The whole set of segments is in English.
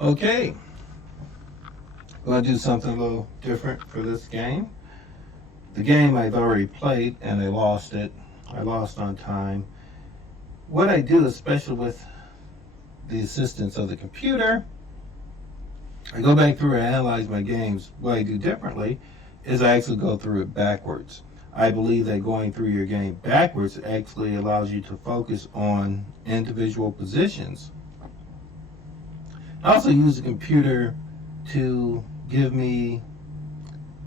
Okay, I'm going to do something a little different for this game. The game I've already played and I lost it. I lost on time. What I do, especially with the assistance of the computer, I go back through and analyze my games. What I do differently is I actually go through it backwards. I believe that going through your game backwards actually allows you to focus on individual positions. I also use the computer to give me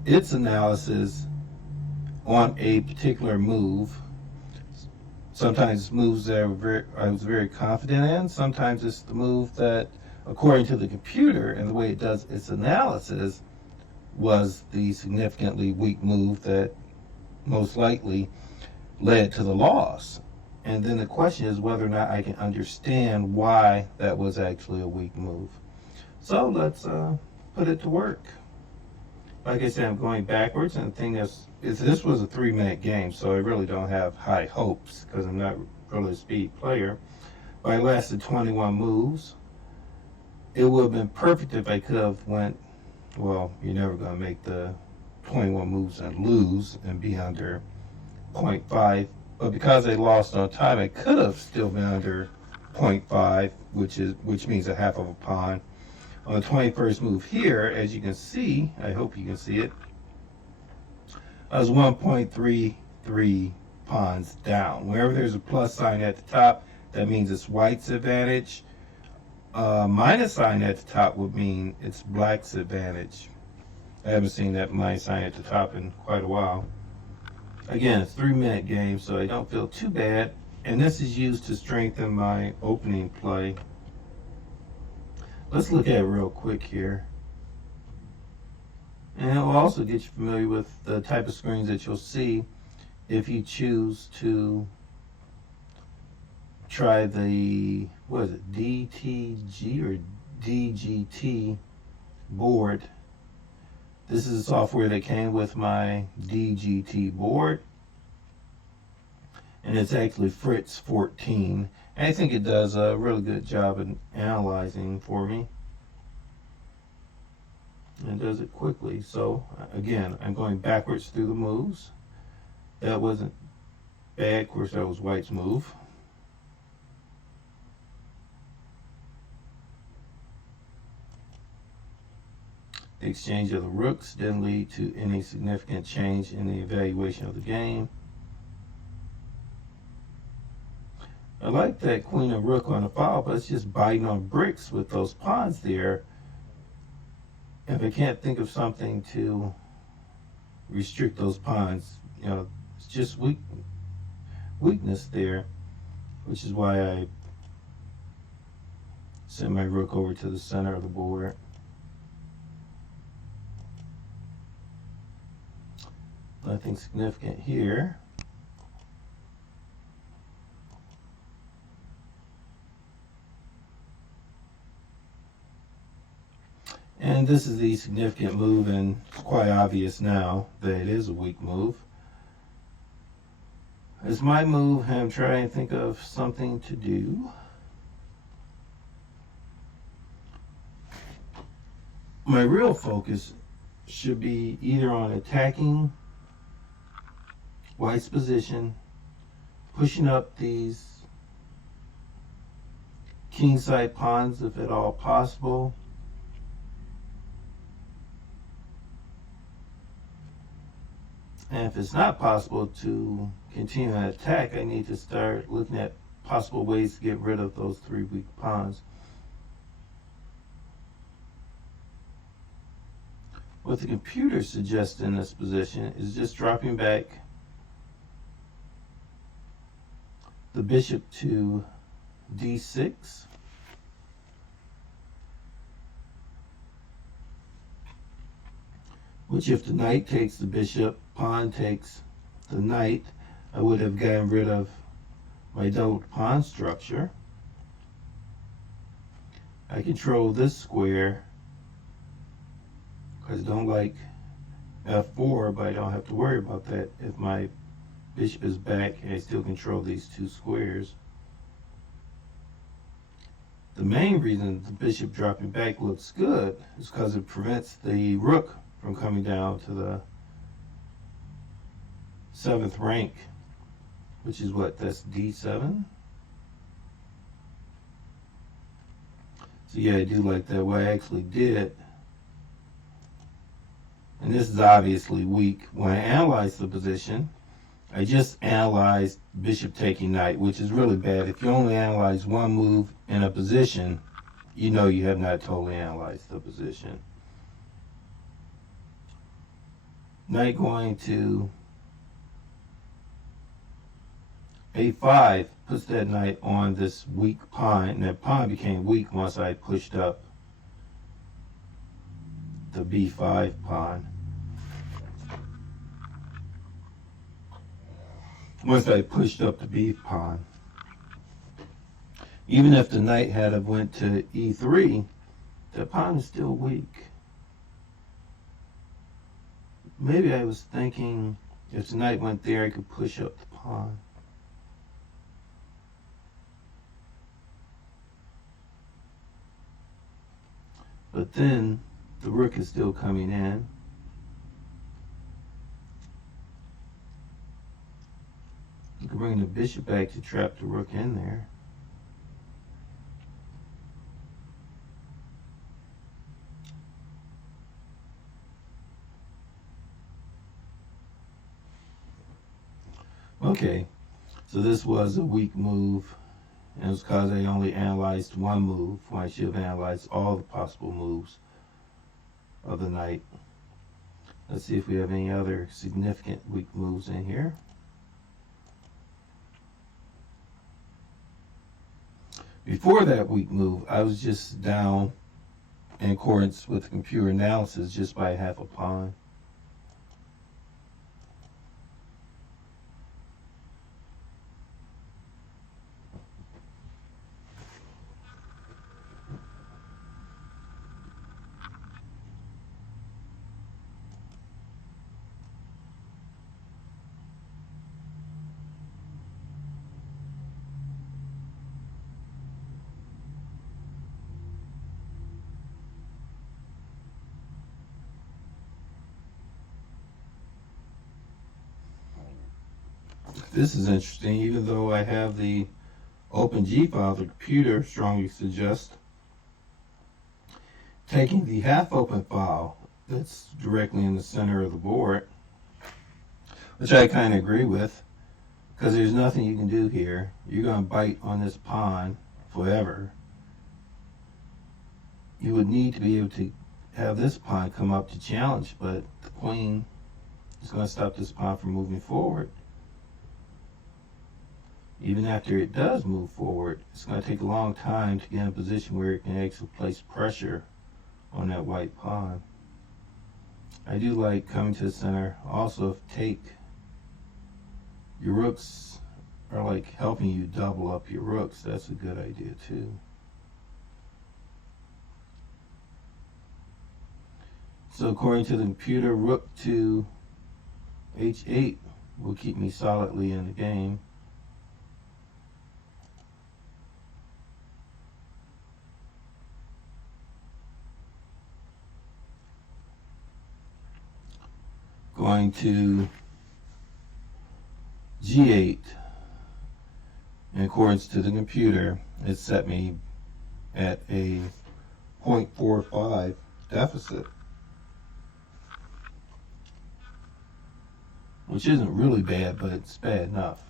its analysis on a particular move. Sometimes moves that I was very confident in. Sometimes it's the move that, according to the computer and the way it does its analysis, was the significantly weak move that most likely led to the loss. And then the question is whether or not I can understand why that was actually a weak move. So let's put it to work. Like I said, I'm going backwards, and the thing is this was a 3-minute game, so I really don't have high hopes because I'm not really a speed player. But I lasted 21 moves. It would have been perfect if I could have went, well, you're never going to make the 21 moves and lose and be under 0.5. But because I lost on time, I could have still been under 0.5, which means a half of a pawn. On the 21st move here, as you can see, I hope you can see it, I was 1.33 pawns down. Wherever there's a plus sign at the top, that means it's white's advantage. Minus sign at the top would mean it's black's advantage. I haven't seen that minus sign at the top in quite a while. Again, it's a 3-minute game, so I don't feel too bad. And this is used to strengthen my opening play. Let's look at it real quick here. And it will also get you familiar with the type of screens that you'll see if you choose to try the, what is it, DTG or DGT board. This is the software that came with my DGT board. And it's actually Fritz 14. And I think it does a really good job in analyzing for me. And it does it quickly. So, again, I'm going backwards through the moves. That wasn't bad. Of course, that was white's move. The exchange of the rooks didn't lead to any significant change in the evaluation of the game. I like that queen and rook on the file, but it's just biting on bricks with those pawns there. If I can't think of something to restrict those pawns, you know, it's just weakness there, which is why I send my rook over to the center of the board. Nothing significant here. And this is the significant move, and it's quite obvious now that it is a weak move. It's my move, and I'm trying to think of something to do. My real focus should be either on attacking white's position, pushing up these kingside pawns if at all possible, and if it's not possible to continue an attack, I need to start looking at possible ways to get rid of those 3 weak pawns. What the computer suggests in this position is just dropping back the bishop to d6. Which, if the knight takes the bishop, pawn takes the knight, I would have gotten rid of my doubled pawn structure. I control this square because I don't like f4, but I don't have to worry about that if my bishop is back and I still control these 2 squares. The main reason the bishop dropping back looks good is because it prevents the rook from coming down to the 7th rank, which is what, that's D7. So yeah, I do like that. What I actually did, and this is obviously weak, when I analyzed the position, I just analyzed bishop taking knight, which is really bad. If you only analyze one move in a position, you know you have not totally analyzed the position. Knight going to A5 puts that knight on this weak pawn, and that pawn became weak once I pushed up the B5 pawn. Once I pushed up the B pawn. Even if the knight had have went to E3, the pawn is still weak. Maybe I was thinking if the knight went there, I could push up the pawn. But then the rook is still coming in. You can bring the bishop back to trap the rook in there. Okay, so this was a weak move, and it was because I only analyzed one move when I should have analyzed all the possible moves of the knight. Let's see if we have any other significant weak moves in here. Before that weak move, I was just down in accordance with computer analysis just by half a pawn. This is interesting. Even though I have the open G file, the computer strongly suggests taking the half open file that's directly in the center of the board, which I kind of agree with, because there's nothing you can do here. You're going to bite on this pawn forever. You would need to be able to have this pawn come up to challenge, but the queen is going to stop this pawn from moving forward. Even after it does move forward, it's going to take a long time to get in a position where it can actually place pressure on that white pawn. I do like coming to the center. Also, if take, your rooks are like helping you double up your rooks. That's a good idea too. So according to the computer, rook to H8 will keep me solidly in the game. Going to G8, in accordance to the computer, it set me at a 0.45 deficit, which isn't really bad, but it's bad enough.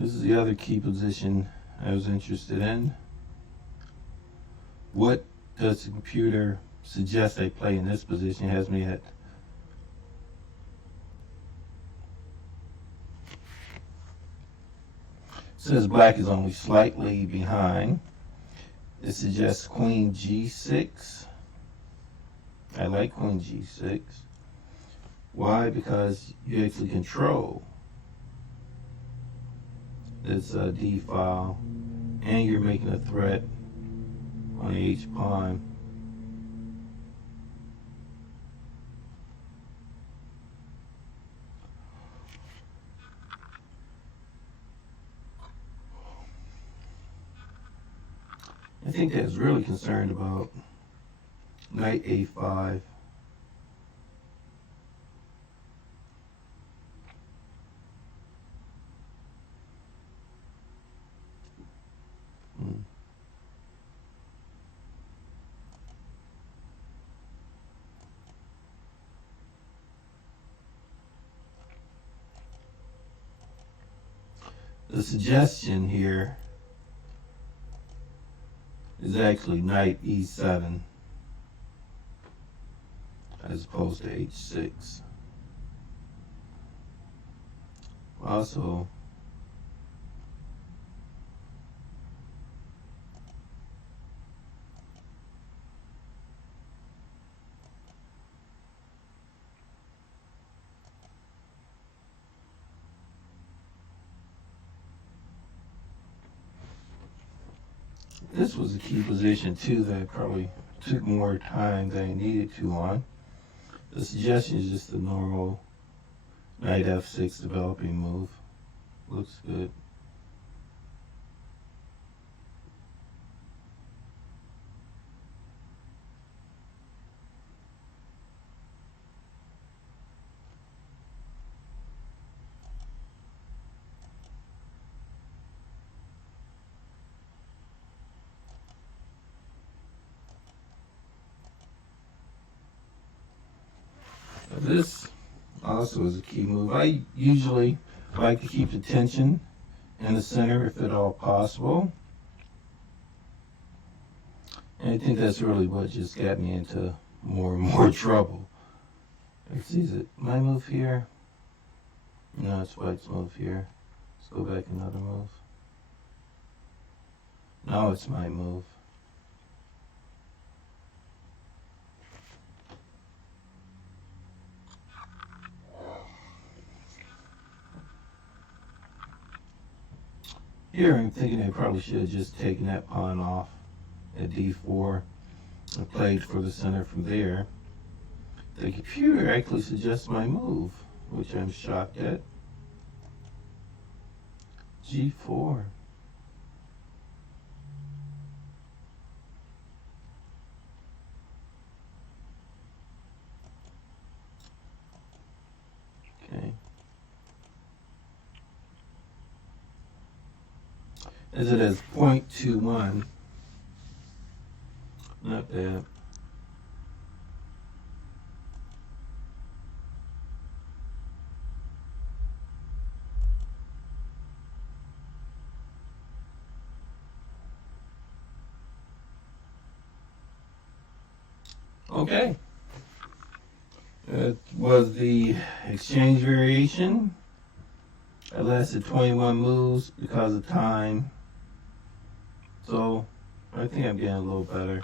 This is the other key position I was interested in. What does the computer suggest I play in this position? It has me at says black is only slightly behind. It suggests queen G6. I like queen G6. Why? Because you actually control this D file and you're making a threat on the H pawn. I think that's really concerned about knight A5. The suggestion here is actually knight E7 as opposed to H6. Also, this was a key position too that probably took more time than it needed to on. The suggestion is just the normal knight F6 developing move. Looks good. This also is a key move. I usually like to keep the tension in the center if at all possible. And I think that's really what just got me into more and more trouble. Let's see, is it my move here? No, it's White's move here. Let's go back another move. No, it's my move. Here I'm thinking I probably should have just taken that pawn off at D4 and played for the center from there. The computer actually suggests my move, which I'm shocked at. G4. Okay. As it has 0.21. Not bad. Okay. That was the exchange variation. I lasted 21 moves because of time. So I think I'm getting a little better.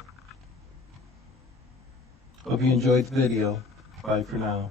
Hope you enjoyed the video. Bye for now.